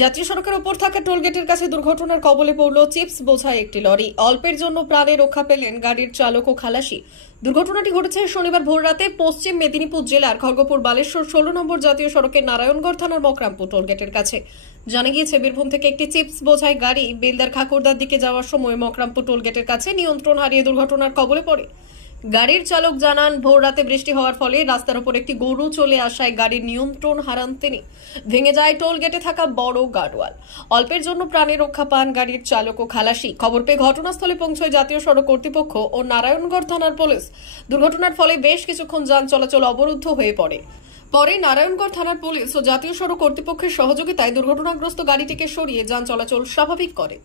জাতীয় সড়কের উপর থাকা টোলগেটের কাছে দুর্ঘটনার কবলে পড়ল চিপস বোঝাই একটি লরি। অল্পের জন্য প্রাণে রক্ষা পেলেন গাড়ির চালক ও খালাসি। দুর্ঘটনাটি ঘটেছে শনিবার ভোররাতে পশ্চিম মেদিনীপুর জেলার খড়গপুর বালেশ্বর 16 নম্বর জাতীয় সড়কের নারায়ণগড় থানার মকরামপুর টোলগেটের কাছে। জানা গিয়েছে, বীরভূম থেকে একটি চিপস বোঝাই গাড়ি বেলদার খাকুরদার দিকে যাওয়ার সময় মকরামপুর টোলগেটের কাছে নিয়ন্ত্রণ হারিয়ে দুর্ঘটনার কবলে পড়ে। গাড়ির চালক জানান, ভোর রাতে বৃষ্টি হওয়ার ফলে রাস্তার উপর একটি গরু চলে আসায় গাড়ির নিয়ন্ত্রণ হারান তিনি। ভেঙে যায় টোল গেটে থাকা বড় গার্ডওয়াল। অল্পের জন্য প্রাণে রক্ষা পান গাড়ির চালক ও খালাসি। খবর পেয়ে ঘটনাস্থলে পৌঁছয় জাতীয় সড়ক কর্তৃপক্ষ ও নারায়ণগড় থানার পুলিশ। দুর্ঘটনার ফলে বেশ কিছুক্ষণ যান চলাচল অবরুদ্ধ হয়ে পড়ে। পরে নারায়ণগড় থানার পুলিশ ও জাতীয় সড়ক কর্তৃপক্ষের সহযোগিতায় দুর্ঘটনাগ্রস্ত গাড়িটিকে সরিয়ে যান চলাচল স্বাভাবিক করে।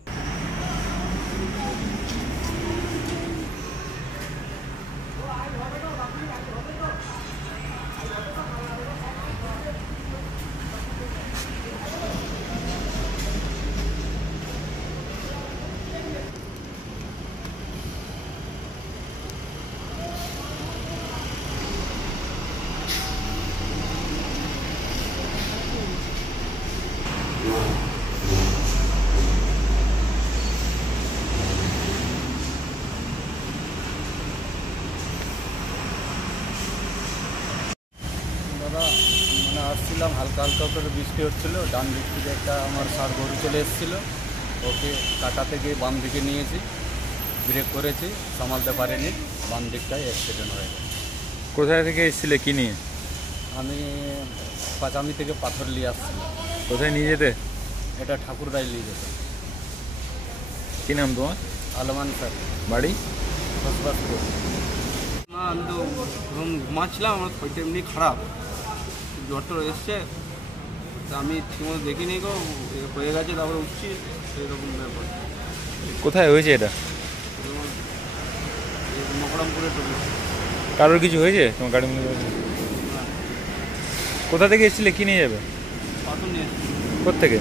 দাদা আসছিলাম, হালকা হালকা করে বৃষ্টি হচ্ছিল, ডান দিক থেকে একটা আমার ষাঁড় গরু চলে এসেছিল, ওকে কাটাতে গিয়ে বাম দিকে নিয়েছি, ব্রেক করেছি, সামালতে পারিনি, বাম দিকটায় অ্যাক্সিডেন্ট হয়ে গেছে। কোথায় থেকে এসেছিলে, কি নিয়ে? আমি পাঁচামি থেকে পাথর নিয়ে আসছিলাম। কোথায় নিয়ে যেতে? এটা ঠাকুরদায় নিয়ে যেতে। কি নাম তোমার? আলমান স্যার, বাড়ি? খসবাসপুর। না, আমি তো ঘুমাচ্ছিলাম, আমার শরীরটা এমনি খারাপ, জ্বর টর এসছে, আমি ঠিকমতো দেখিনি গো, হয়ে গেছে, তারপরে উঠছি, এরকম ব্যাপার। কোথায় হয়েছে এটা? মকরামপুরে টোল। কারোর কিছু হয়েছে তোমার গাড়ি মধ্যে? কোথা থেকে এসেছিলে, কি নিয়ে যাবে? পাথর নিয়ে এসছি। কোত্থেকে?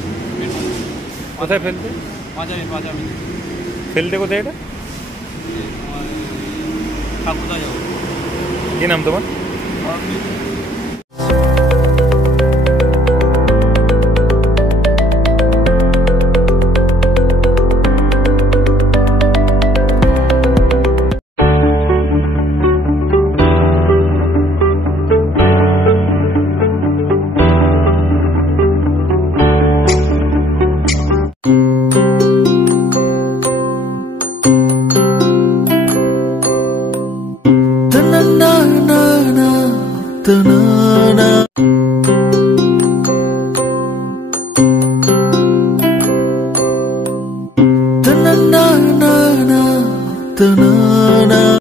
কোথায় ফেলতে? পাঁচামি ফেলতে কোথায় এটা? তোমার ঠাকুরদা যাবো। কি নাম তোমার? Ta-na-na-na-na, ta-na-na.